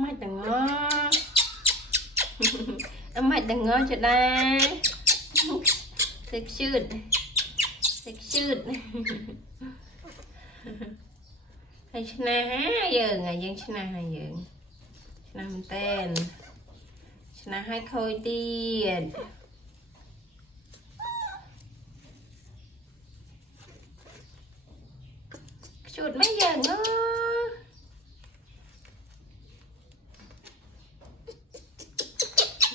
ไม่แต่งงอไม่แต่งงอจะได้เซ็กชืดให้ชนะเยอะไงยังชนะให้เยอะชนะมันเต้นชนะให้คอยเตียนชุดไม่เยอะเนาะ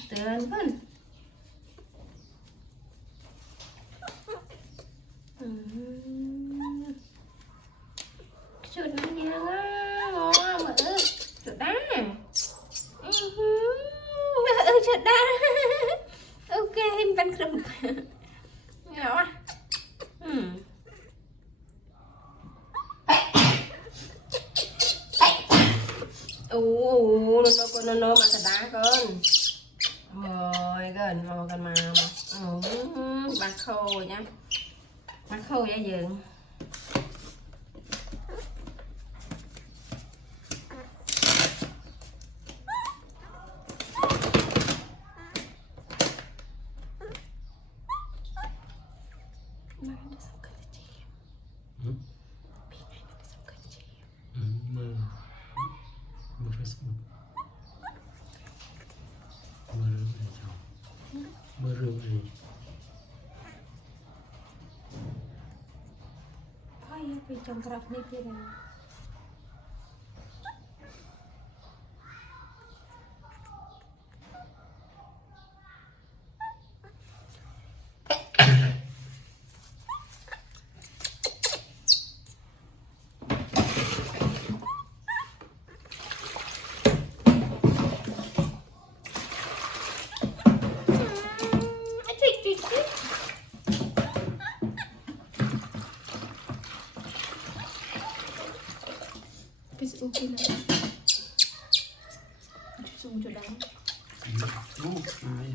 เตือนเพื่อนชุดไม่เยอะงอมาชุดได้ชุดได้โอเคเป็นกลุ่มเหงาอ่ะโอ้โนมากระดาก่อนโอ้ยเกินมอกันมาบักโคnháบักโคเยอะมือ Facebook มือเรื่องอะไรจ้ามือเรื่องอะไรพ่อยังไปจงกลับนี่พี่เลยพี่สู้พี่เลยสู้จะได้ลูกนาย